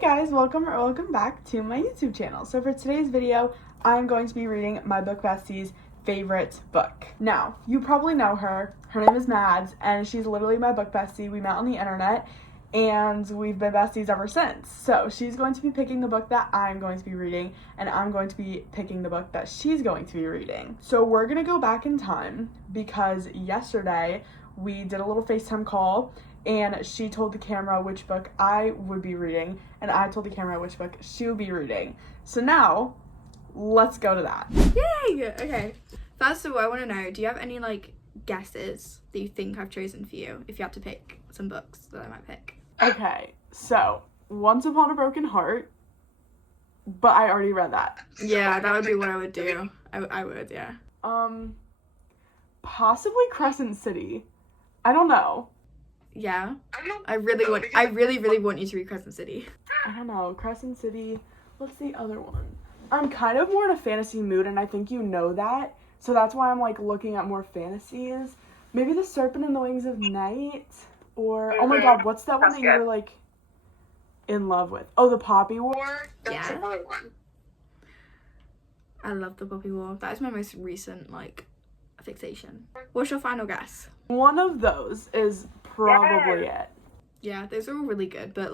Guys, welcome back to my YouTube channel. So for today's video, I'm going to be reading my book bestie's favorite book. Now, you probably know her. Her name is Mads, and she's literally my book bestie. We met on the internet, and we've been besties ever since. So she's going to be picking the book that I'm going to be reading, and I'm going to be picking the book that she's going to be reading. So we're gonna go back in time because yesterday we did a little FaceTime call, and she told the camera which book I would be reading, and I told the camera which book she would be reading. So now, let's go to that. Yay! Okay. First of all, I want to know, do you have any, guesses that you think I've chosen for you, if you had to pick some books that I might pick? Okay, so, Once Upon a Broken Heart, but I already read that. Yeah, that would be what I would do. I would, yeah. Possibly Crescent City. I don't know. Yeah. I really want you to read Crescent City. I don't know. Crescent City. What's the other one? I'm kind of more in a fantasy mood, and I think you know that. So that's why I'm, looking at more fantasies. Maybe The Serpent and the Wings of Night? Or, oh my god, what's that one that you were, in love with? Oh, The Poppy War? That's another one. I love The Poppy War. That is my most recent, fixation. What's your final guess? One of those is probably it. Yeah, those are all really good, but,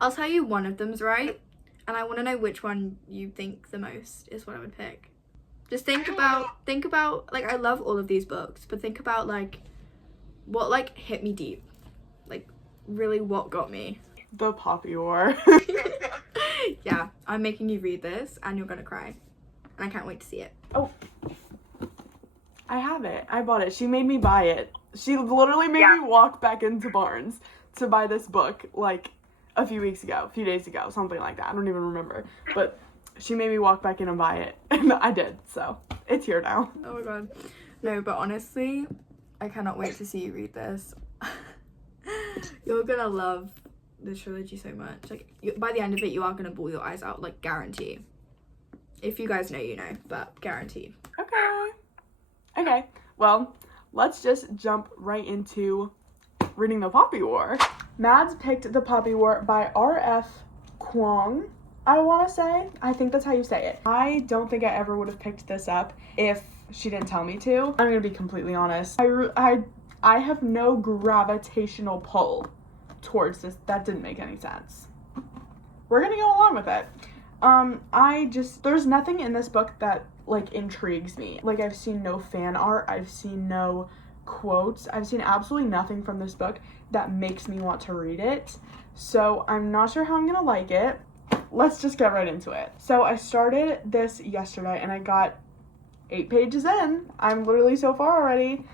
I'll tell you one of them's right, and I want to know which one you think the most is what I would pick. Just think about, I love all of these books, but think about, what, hit me deep. Really what got me. The Poppy War. Yeah, I'm making you read this, and you're gonna cry. And I can't wait to see it. Oh. I have it. I bought it. She made me buy it. She literally made me walk back into Barnes to buy this book, a few days ago, something like that. I don't even remember. But she made me walk back in and buy it, and I did, so it's here now. Oh my god. No, but honestly, I cannot wait to see you read this. You're gonna love this trilogy so much. By the end of it, you are gonna bawl your eyes out, guarantee. If you guys know, you know, but guaranteed. Okay, well, let's just jump right into reading The Poppy War. Mads picked The Poppy War by R.F. Kuang, I want to say. I think that's how you say it. I don't think I ever would have picked this up if she didn't tell me to. I'm going to be completely honest. I have no gravitational pull towards this. That didn't make any sense. We're going to go along with it. There's nothing in this book that intrigues me. I've seen no fan art, I've seen no quotes, I've seen absolutely nothing from this book that makes me want to read it. So I'm not sure how I'm gonna like it. Let's just get right into it. So I started this yesterday and I got 8 pages in. I'm literally so far already.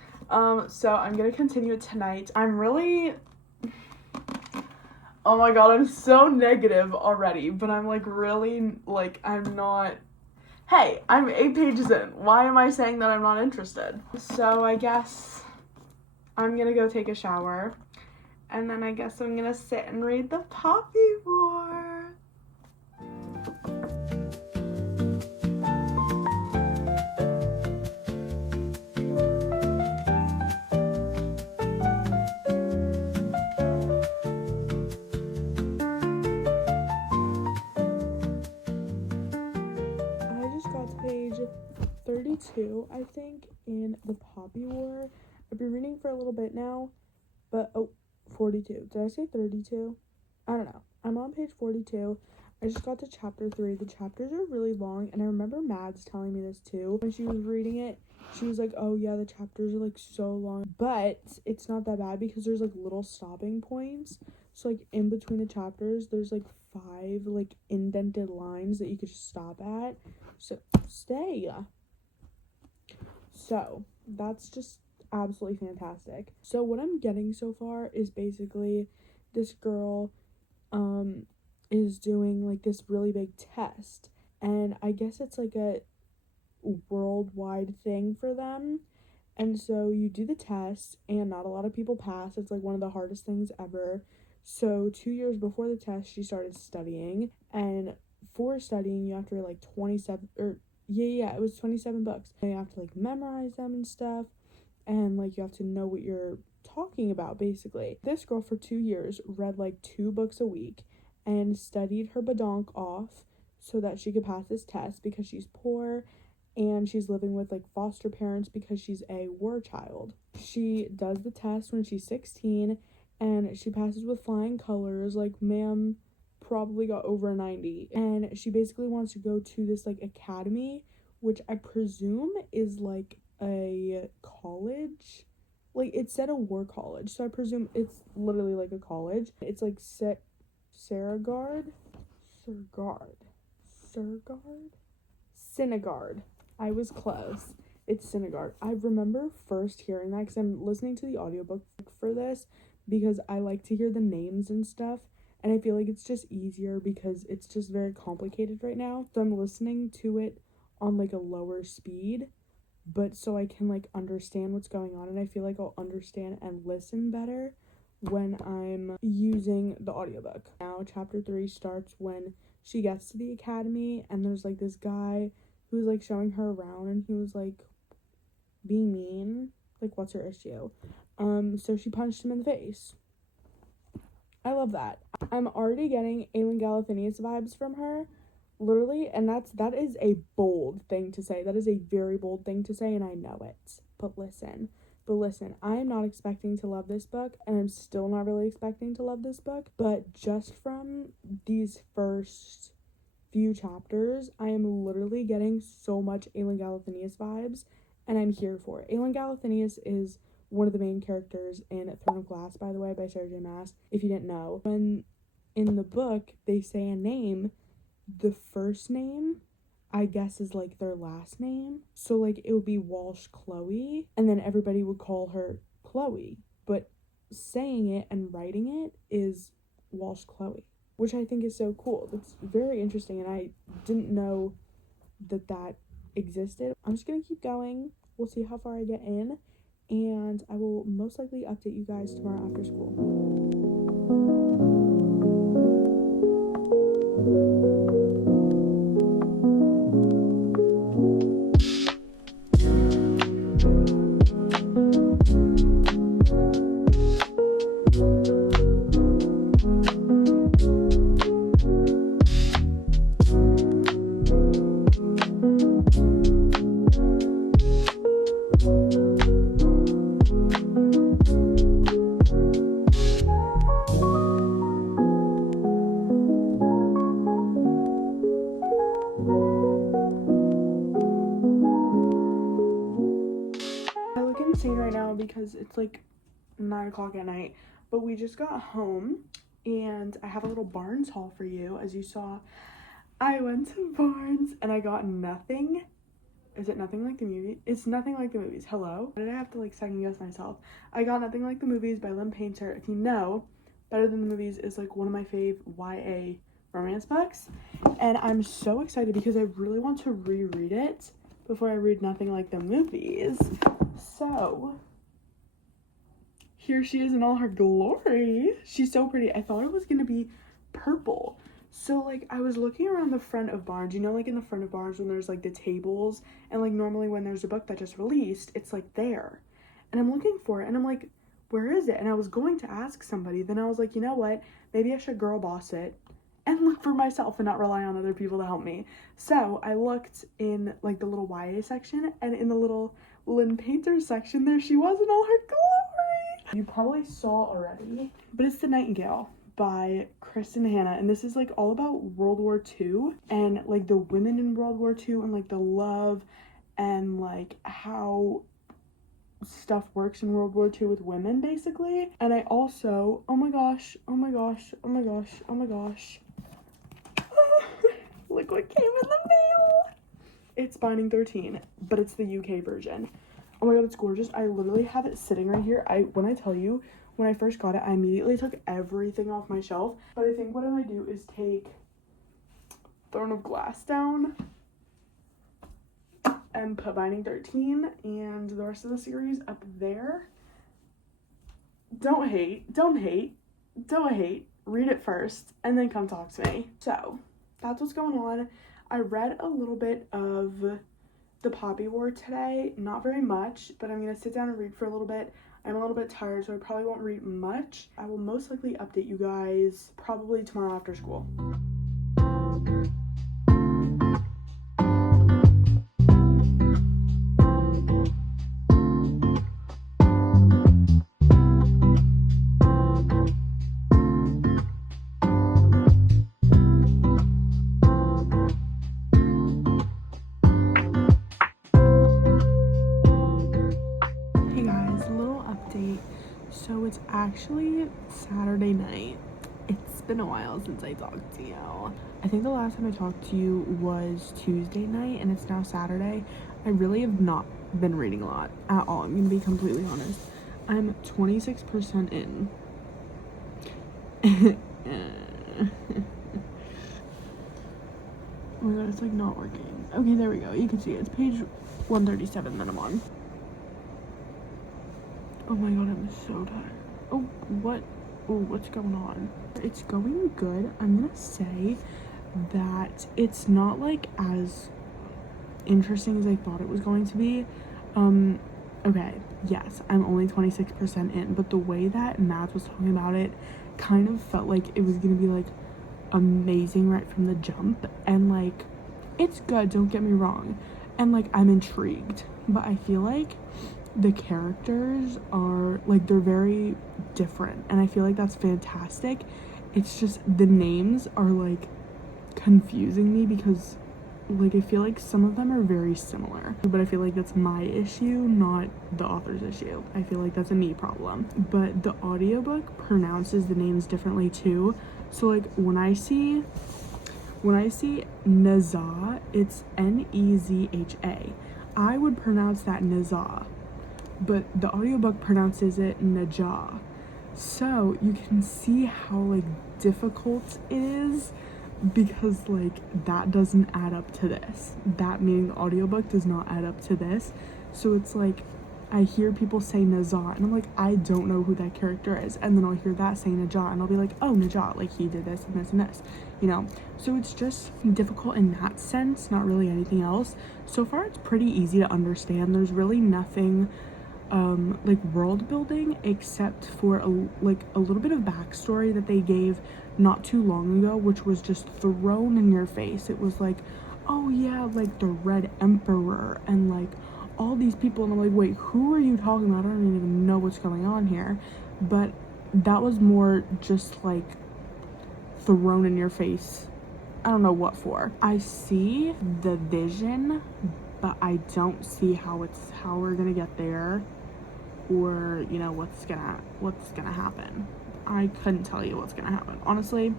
So I'm gonna continue it tonight. I'm really, oh my god, I'm so negative already, but I'm really, I'm not. Hey, I'm 8 pages in. Why am I saying that I'm not interested? So I guess I'm gonna go take a shower, and then I guess I'm gonna sit and read The Poppy War. Page 32, I think, in The Poppy War. I've been reading for a little bit now, but 42. Did I say 32? I don't know. I'm on page 42. I just got to chapter 3. The chapters are really long, and I remember Mads telling me this too. When she was reading it, she was like, oh yeah, the chapters are so long, but it's not that bad because there's little stopping points. So in between the chapters, there's 5 indented lines that you could just stop at. So stay. So that's just absolutely fantastic. So what I'm getting so far is basically this girl is doing this really big test, and I guess it's a worldwide thing for them. And so you do the test, and not a lot of people pass. It's one of the hardest things ever. So 2 years before the test, she started studying, and for studying, you have to read 27, or it was 27 books. And you have to memorize them and stuff, and you have to know what you're talking about, basically. This girl for 2 years read 2 books a week, and studied her badonk off so that she could pass this test because she's poor and she's living with like foster parents because she's a war child. She does the test when she's 16 and she passes with flying colors. Like, ma'am probably got over a 90. And she basically wants to go to this like academy, which I presume is like a college. Like, it said a war college, so I presume it's literally like a college. It's like Saragard? Synagard. I was close. It's Synagard. I remember first hearing that because I'm listening to the audiobook for this because I like to hear the names and stuff. And I feel like it's just easier because it's just very complicated right now. So I'm listening to it on like a lower speed, but so I can like understand what's going on. And I feel like I'll understand and listen better when I'm using the audiobook. Now, chapter 3 starts when she gets to the academy and there's like this guy who's like showing her around and he was like being mean. Like, what's her issue? So she punched him in the face. I love that. I'm already getting Aelin Galathinius vibes from her, literally, and that is a bold thing to say. That is a very bold thing to say, and I know it. But listen, I am not expecting to love this book, and I'm still not really expecting to love this book, but just from these first few chapters, I am literally getting so much Aelin Galathinius vibes, and I'm here for it. Aelin Galathinius is one of the main characters in Throne of Glass, by the way, by Sarah J. Maas, if you didn't know. When in the book they say a name, the first name, I guess, is like their last name. So like it would be Walsh Chloe, and then everybody would call her Chloe. But saying it and writing it is Walsh Chloe, which I think is so cool. That's very interesting, and I didn't know that existed. I'm just gonna keep going. We'll see how far I get in, and I will most likely update you guys tomorrow after school. Insane right now because it's like 9 o'clock at night, but we just got home and I have a little Barnes haul for you. As you saw, I went to Barnes and I got nothing. Is it Nothing Like the Movie? It's Nothing Like the Movies. Hello? Why did I have to like second guess myself? I got Nothing Like the Movies by Lynn Painter. If you know, Better Than the Movies is like one of my fave YA romance books, and I'm so excited because I really want to reread it before I read Nothing Like the Movies. So here she is in all her glory. She's so pretty. I thought it was gonna be purple. So like I was looking around the front of Barnes, you know, like in the front of Barnes when there's like the tables, and like normally when there's a book that just released, it's like there. And I'm looking for it and I'm like, where is it? And I was going to ask somebody, then I was like, you know what? Maybe I should girl boss it and look for myself and not rely on other people to help me. So I looked in like the little YA section, and in the little Lynn Painter section, there she was in all her glory. You probably saw already, but it's The Nightingale by Kristen Hanna, and this is like all about World War II and like the women in World War II and like the love and like how stuff works in World War II with women, basically. And I also, oh my gosh, look what came in the mail. It's Binding 13, but it's the UK version. Oh my god, it's gorgeous. I literally have it sitting right here. When I tell you, when I first got it, I immediately took everything off my shelf. But I think what I'm gonna do is take Throne of Glass down and put Binding 13 and the rest of the series up there. Don't hate. Read it first and then come talk to me. So that's what's going on. I read a little bit of The Poppy War today, not very much, but I'm gonna sit down and read for a little bit. I'm a little bit tired, so I probably won't read much. I will most likely update you guys probably tomorrow after school. Hey guys, a little update. So it's actually Saturday night. It's been a while since I talked to you. I think the last time I talked to you was Tuesday night, and it's now Saturday. I really have not been reading a lot at all. I'm gonna be completely honest. I'm 26% in. Oh my god, it's like not working. Okay, there we go. You can see it. It's page 137 that I'm on. Oh my god, I'm so tired. Oh, what? Oh, what's going on? It's going good. I'm gonna say that it's not like as interesting as I thought it was going to be. Okay, yes, I'm only 26% in, but the way that Mads was talking about it kind of felt like it was gonna be like amazing right from the jump, and like it's good, don't get me wrong, and like I'm intrigued, but I feel like the characters are like, they're very different, and I feel like that's fantastic. It's just the names are like confusing me because like I feel like some of them are very similar, but I feel like that's my issue, not the author's issue. I feel like that's a me problem. But the audiobook pronounces the names differently too. So like when I see Nezha, it's Nezha. I would pronounce that Nezha, but the audiobook pronounces it Najah. So you can see how like difficult it is, because like that doesn't add up to this. That meaning the audiobook does not add up to this. So it's like I hear people say Najah, and I'm like, I don't know who that character is. And then I'll hear that say Najah, and I'll be like, oh, Najah, like he did this and this and this, you know? So it's just difficult in that sense, not really anything else. So far, it's pretty easy to understand. There's really nothing like world building, except for a little bit of backstory that they gave not too long ago, which was just thrown in your face. It was like, oh yeah, like the Red Emperor and like all these people, and I'm like, wait, who are you talking about? I don't even know what's going on here. But that was more just like thrown in your face. I don't know what for. I see the vision, but I don't see how we're gonna get there, or you know what's gonna happen. I couldn't tell you what's gonna happen. Honestly,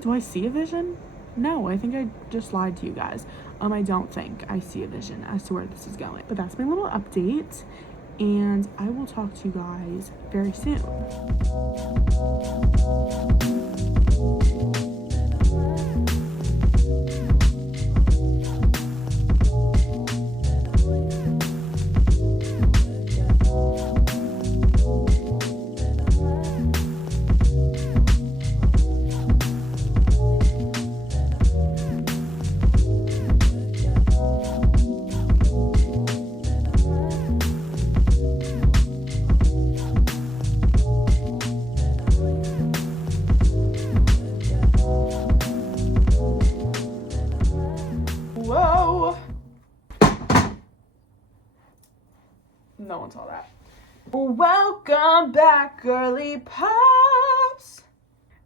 do I see a vision? No, I think I just lied to you guys. I don't think I see a vision as to where this is going. But that's my little update, and I will talk to you guys very soon. Whoa! No one saw that. Welcome back, girly pops!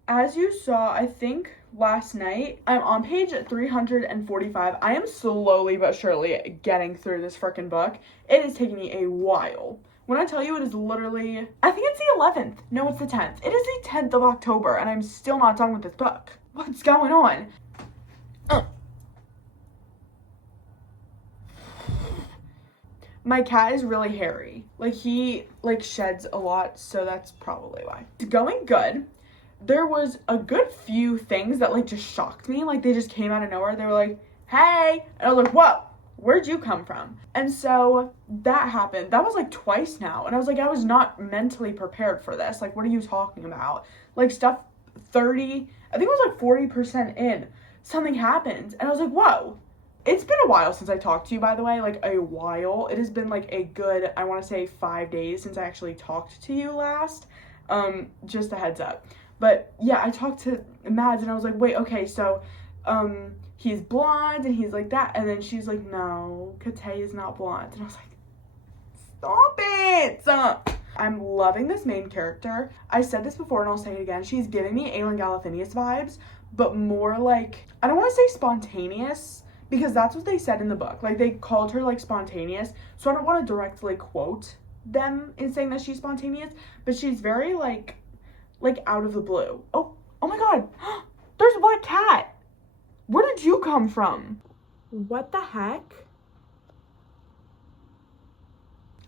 As you saw, I think last night, I'm on page 345. I am slowly but surely getting through this freaking book. It is taking me a while. When I tell you it is literally, I think it's the 11th. No, it's the 10th. It is the 10th of October, and I'm still not done with this book. What's going on? My cat is really hairy. Like, he, like, sheds a lot, so that's probably why. It's going good. There was a good few things that, like, just shocked me. Like, they just came out of nowhere. They were like, hey! And I was like, whoa! Where'd you come from? And so that happened. That was, like, twice now. And I was like, I was not mentally prepared for this. Like, what are you talking about? Like, stuff 30, I think it was, like, 40% in. Something happened. And I was like, whoa! It's been a while since I talked to you, by the way, like a while. It has been like a good, I want to say 5 days since I actually talked to you last. Just a heads up. But yeah, I talked to Mads and I was like, wait, okay, so he's blonde and he's like that. And then she's like, no, Kate is not blonde. And I was like, stop it! I'm loving this main character. I said this before and I'll say it again. She's giving me Aelin Galathinius vibes, but more like, I don't want to say spontaneous, because that's what they said in the book. Like, they called her, like, spontaneous. So I don't want to directly quote them in saying that she's spontaneous, but she's very, like out of the blue. Oh my god. There's a black cat. Where did you come from? What the heck?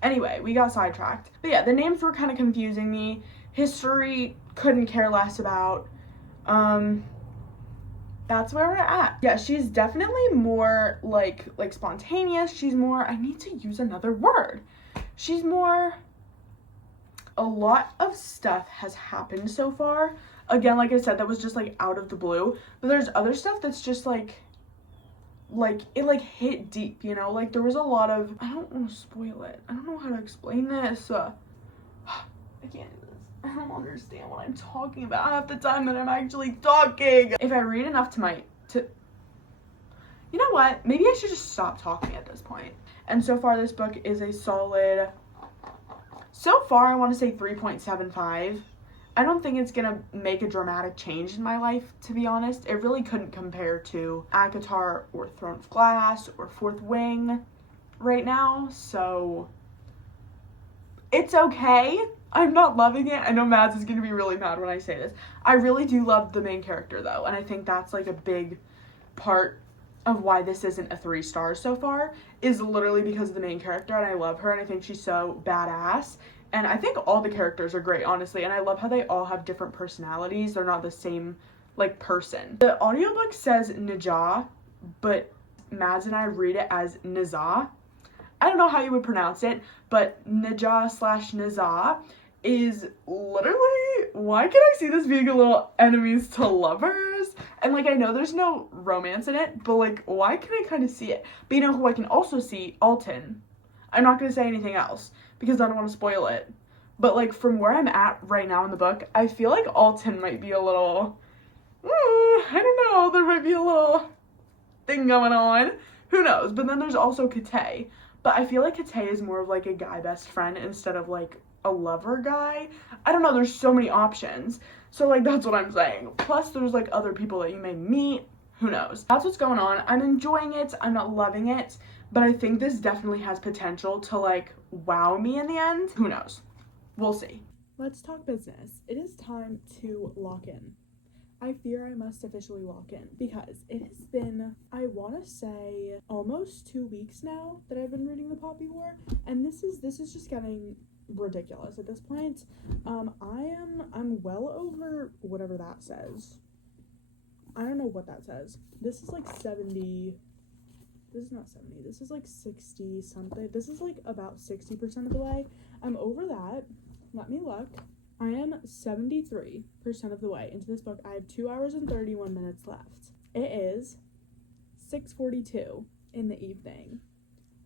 Anyway, we got sidetracked. But yeah, the names were kind of confusing me. History, couldn't care less about. That's where we're at. Yeah, she's definitely more like spontaneous. She's more, I need to use another word. She's more, a lot of stuff has happened so far. Again, like I said, that was just like out of the blue. But there's other stuff that's just like it like hit deep, you know? Like there was a lot of, I don't want to spoil it. I don't know how to explain this. I can't do this. I don't understand what I'm talking about half the time that I'm actually talking. If I read enough tonight you know what? Maybe I should just stop talking at this point. And so far this book is a solid, so far I want to say 3.75. I don't think it's gonna make a dramatic change in my life, to be honest. It really couldn't compare to ACOTAR or Throne of Glass or Fourth Wing right now, so it's okay. I'm not loving it. I know Mads is gonna be really mad when I say this. I really do love the main character though, and I think that's like a big part of why this isn't a 3 stars so far, is literally because of the main character, and I love her and I think she's so badass. And I think all the characters are great, honestly, and I love how they all have different personalities. They're not the same, like, person. The audiobook says Najah, but Mads and I read it as Nazah. I don't know how you would pronounce it, but Najah/Nazah is literally, why can I see this being a little enemies to lovers? And, like, I know there's no romance in it, but, like, why can I kind of see it? But you know who I can also see? Alton. I'm not going to say anything else, because I don't want to spoil it. But, like, from where I'm at right now in the book, I feel like Alton might be a little, I don't know, there might be a little thing going on. Who knows? But then there's also Kate. But I feel like Kate is more of, like, a guy best friend instead of, like, a lover guy. I don't know, there's so many options. So, like, that's what I'm saying. Plus, there's, like, other people that you may meet. Who knows? That's what's going on. I'm enjoying it. I'm not loving it. But I think this definitely has potential to, like, wow me in the end. Who knows? We'll see. Let's talk business. It is time to lock in. I fear I must officially lock in because it has been, I want to say, almost 2 weeks now that I've been reading The Poppy War, and this is just getting ridiculous at this point. I'm well over whatever that says. I don't know what that says. This is like 70. This is not 70. This is like 60 something. This is like about 60% of the way. I'm over that. Let me look. I am 73% of the way into this book. I have 2 hours and 31 minutes left. It is 6:42 in the evening.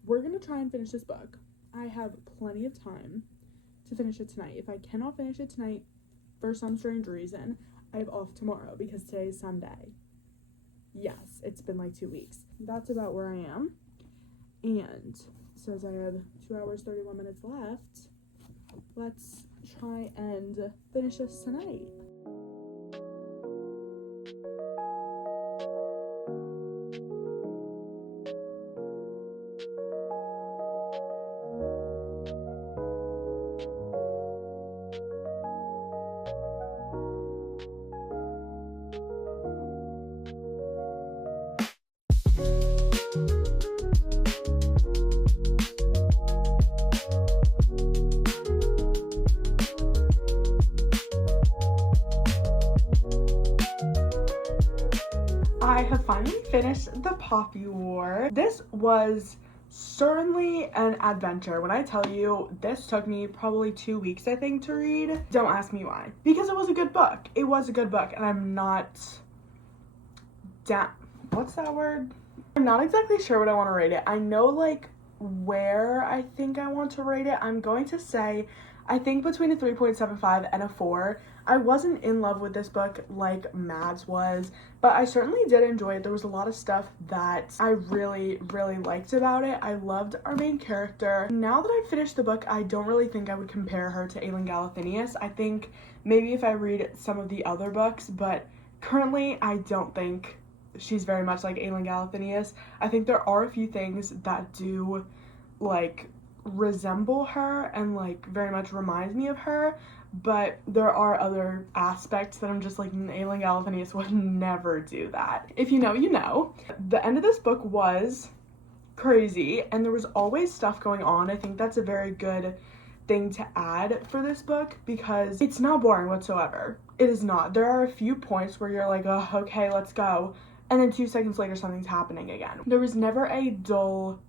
We're going to try and finish this book. I have plenty of time to finish it tonight. If I cannot finish it tonight, for some strange reason, I have off tomorrow because today is Sunday. Yes, it's been like 2 weeks. That's about where I am. And it says I have 2 hours, 31 minutes left. Let's try and finish this tonight. I have finally finished The Poppy War. This was certainly an adventure. When I tell you, this took me probably 2 weeks, I think, to read. Don't ask me why. Because it was a good book. It was a good book, and I'm not what's that word? I'm not exactly sure what I want to rate it. I know like where I think I want to rate it. I'm going to say I think between a 3.75 and a 4. I wasn't in love with this book like Mads was, but I certainly did enjoy it. There was a lot of stuff that I really, really liked about it. I loved our main character. Now that I've finished the book, I don't really think I would compare her to Aelin Galathynius. I think maybe if I read some of the other books, but currently I don't think she's very much like Aelin Galathynius. I think there are a few things that do like resemble her and like very much reminds me of her, but there are other aspects that I'm just like, Aelin Galathynius would never do that. If you know, you know. The end of this book was crazy and there was always stuff going on. I think that's a very good thing to add for this book because it's not boring whatsoever. It is not. There are a few points where you're like, oh, okay, let's go. And then 2 seconds later, something's happening again. There was never a dull,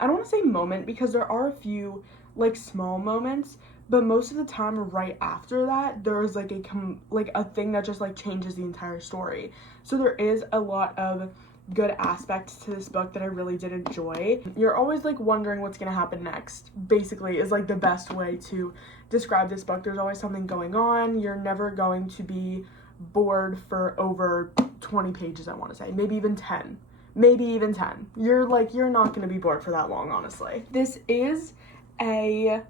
I don't want to say moment because there are a few like small moments, but most of the time right after that, there is like a thing that just like changes the entire story. So there is a lot of good aspects to this book that I really did enjoy. You're always like wondering what's gonna happen next, basically, is like the best way to describe this book. There's always something going on. You're never going to be bored for over 20 pages, I want to say, maybe even 10. You're not going to be bored for that long, honestly. This is a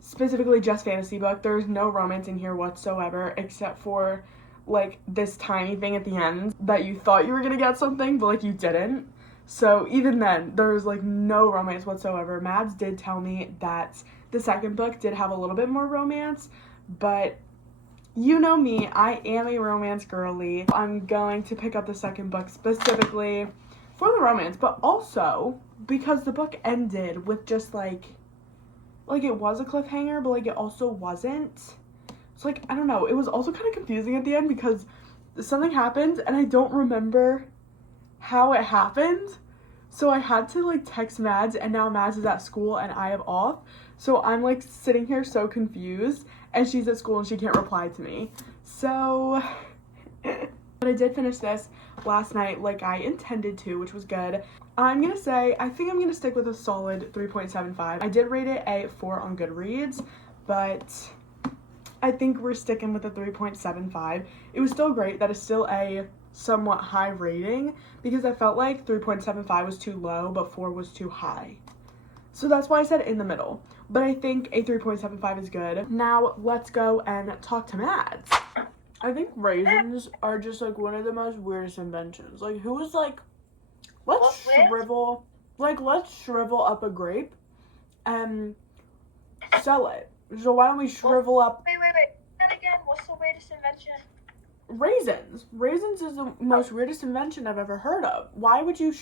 specifically just fantasy book. There's no romance in here whatsoever, except for like this tiny thing at the end that you thought you were going to get something, but like you didn't. So even then, there's like no romance whatsoever. Mads did tell me that the second book did have a little bit more romance, but you know me, I am a romance girly. I'm going to pick up the second book specifically for the romance, but also because the book ended with just like it was a cliffhanger, but like it also wasn't. So like, I don't know. It was also kind of confusing at the end because something happened and I don't remember how it happened. So I had to like text Mads, and now Mads is at school and I am off. So I'm like sitting here so confused, and she's at school and she can't reply to me. So, but I did finish this last night like I intended to, which was good. I'm gonna say, I think I'm gonna stick with a solid 3.75. I did rate it a 4 on Goodreads, but I think we're sticking with a 3.75. It was still great. That is still a somewhat high rating because I felt like 3.75 was too low, but 4 was too high. So that's why I said in the middle. But I think a 3.75 is good. Now let's go and talk to Mads. I think raisins are just like one of the most weirdest inventions. Like, who was like, let's shrivel up a grape and sell it. So why don't we shrivel up? Wait. And again, what's the weirdest invention? Raisins. Raisins is the most weirdest invention I've ever heard of. Why would you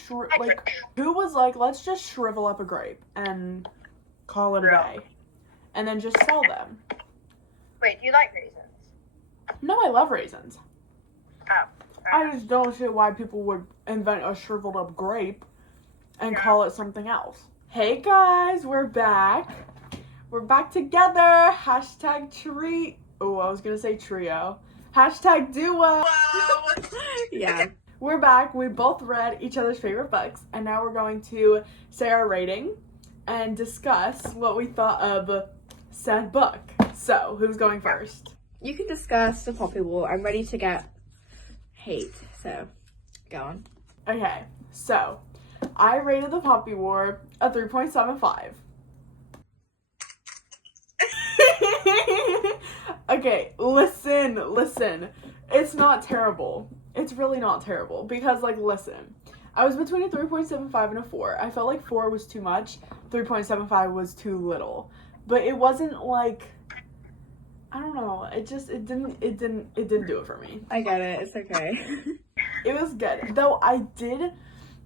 who was like, let's just shrivel up a grape and call it a day, and then just sell them? Wait, do you like raisins? No, I love raisins. Oh. I just don't see why people would invent a shriveled up grape and call it something else. Hey guys, we're back. We're back together. Hashtag tree. Oh, I was gonna say trio. Hashtag duo. Yeah. We're back. We both read each other's favorite books, and now we're going to say our rating and discuss what we thought of said book. So, who's going first? You can discuss the Poppy War. I'm ready to get hate, so go on. Okay, so I rated The Poppy War a 3.75. Okay, listen. It's not terrible. It's really not terrible because, like, listen. I was between a 3.75 and a 4. I felt like 4 was too much. 3.75 was too little. But it wasn't like, I don't know. It didn't do it for me. I get it. It's okay. It was good. Though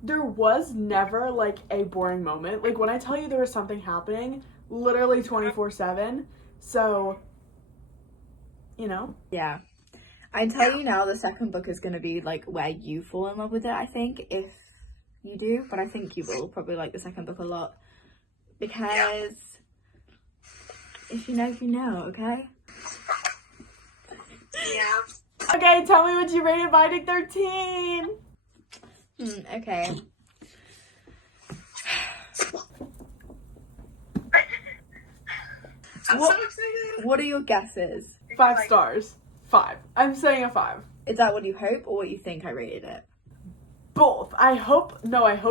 there was never like a boring moment. Like, when I tell you there was something happening, literally 24/7. So, you know. Yeah. I tell you now, the second book is going to be like where you fall in love with it, I think, if you do. But I think you will probably like the second book a lot. Because if you know, you know, okay? Yeah. Okay, tell me what you rated Binding 13. Okay. I'm What- so excited. What are your guesses? 5 stars. 5. I'm saying a 5. Is that what you hope or what you think I rated it? Both. I hope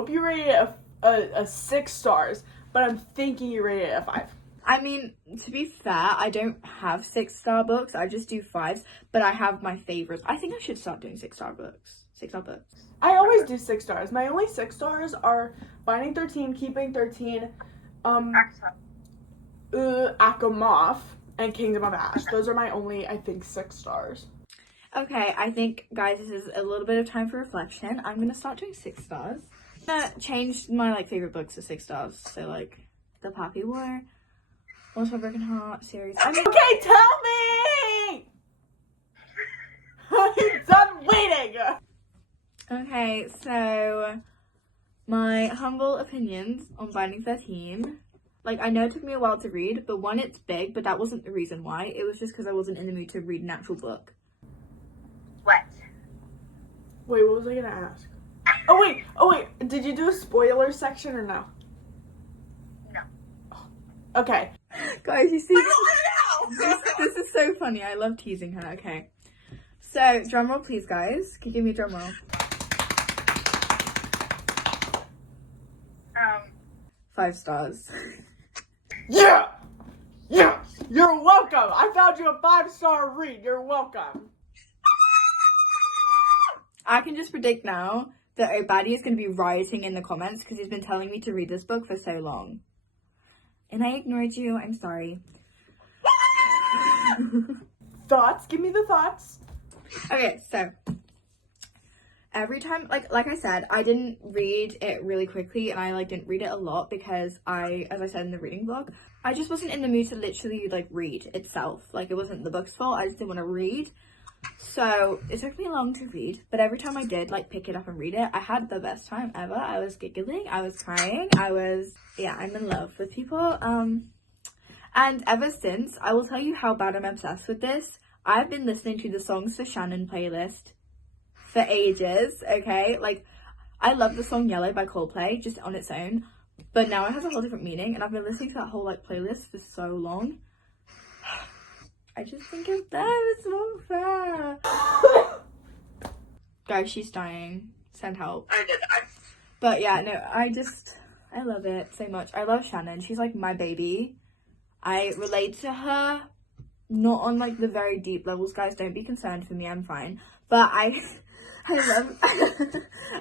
you rated it a 6 stars, but I'm thinking you rated it a 5. I mean, to be fair, I don't have 6-star books. I just do 5s, but I have my favorites. I think I should start doing 6-star books. 6-star books. I always do 6 stars. My only 6 stars are Binding 13, Keeping 13, Akamoth, and Kingdom of Ash. Those are my only, I think, 6 stars. Okay, I think, guys, this is a little bit of time for reflection. I'm gonna start doing 6 stars. I'm gonna change my, like, favorite books to 6 stars. So, like, The Poppy War, Once My Broken Heart series. I mean, Okay, tell me! I'm done waiting! okay, so my humble opinions on Binding 13. Like, I know it took me a while to read, but one, it's big, but that wasn't the reason why. It was just because I wasn't in the mood to read an actual book. What? Wait, what was I gonna ask? Oh wait, did you do a spoiler section or no? No. Okay. Guys, you see, this is so funny. I love teasing her. Okay. So, drumroll, please, guys. Can you give me a drumroll? 5 stars. Yeah! Yeah! You're welcome! I found you a 5-star read. You're welcome. I can just predict now that Obadi is going to be rioting in the comments because he's been telling me to read this book for so long. And I ignored you. I'm sorry. Thoughts? Give me the thoughts. Okay, so every time, like I said, I didn't read it really quickly, and I didn't read it a lot because as I said in the reading vlog, I just wasn't in the mood to literally read itself. Like, it wasn't the book's fault. I just didn't want to read. So it took me long to read, but every time I did pick it up and read it, I had the best time ever. I was giggling, I was crying, I'm in love with people. And ever since, I will tell you how bad I'm obsessed with this. I've been listening to the Songs for Shannon playlist for ages, okay? Like, I love the song Yellow by Coldplay, just on its own, but now it has a whole different meaning, and I've been listening to that whole, playlist for so long. I just think it's not fair. Guys, she's dying. Send help. I did. But yeah, no, I love it so much. I love Shannon. She's my baby. I relate to her, not on the very deep levels, guys. Don't be concerned for me. I'm fine. But I love,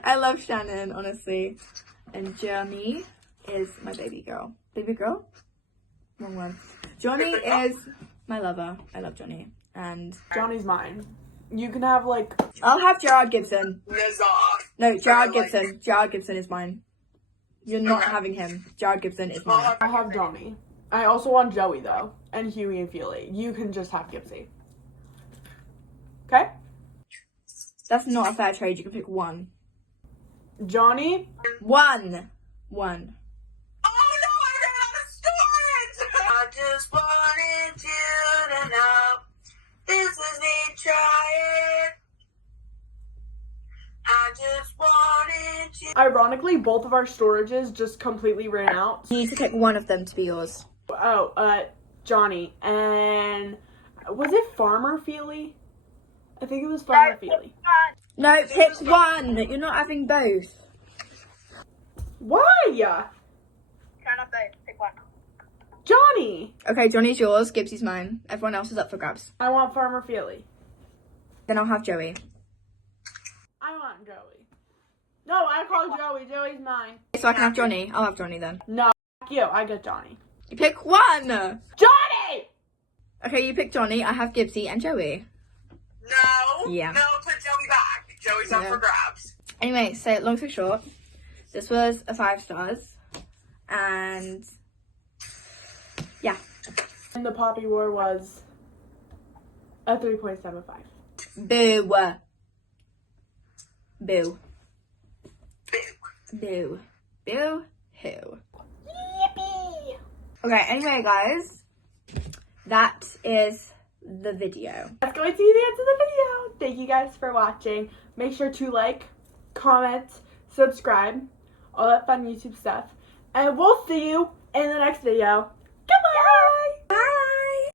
I love Shannon, honestly. And Johnny is my baby girl. Baby girl? Wrong one. Johnny is my lover. I love Johnny. And Johnny's mine. You can have I'll have Gerard Gibson. Nazar. No, Gerard Gibson. Gerard Gibson is mine. You're not having him. Gerard Gibson is mine. I'll have Johnny. I also want Joey though, and Huey and Feely. You can just have Gibbsy. Okay? That's not a fair trade. You can pick one. Johnny. One. Oh no, I ran out of storage! I just wanted you to know this is me trying. I just wanted you. Ironically, both of our storages just completely ran out. You need to pick one of them to be yours. Oh, Johnny. And was it Farmer Feely? I think it was Farmer Feely. No, pick one. You're not having both. Why? Try not to pick one. Johnny. Okay, Johnny's yours. Gibbsy's mine. Everyone else is up for grabs. I want Farmer Feely. Then I'll have Joey. I want Joey. No, I call Joey. Joey's mine. So I can have Johnny. I'll have Johnny then. No, f you. I get Johnny. You pick one. Johnny! Okay, you pick Johnny. I have Gibbsy and Joey. No. Yeah. No, put Joey back. Joey's up Yeah. for grabs. Anyway, so long story short, this was a 5 stars. And yeah. And the Poppy War was a 3.75. Boo. Boo. Boo. Boo. Who? Yippee! Okay, anyway, guys, that is the video. That's going to be the end of the video. Thank you guys for watching. Make sure to comment, subscribe, all that fun YouTube stuff. And we'll see you in the next video. Goodbye!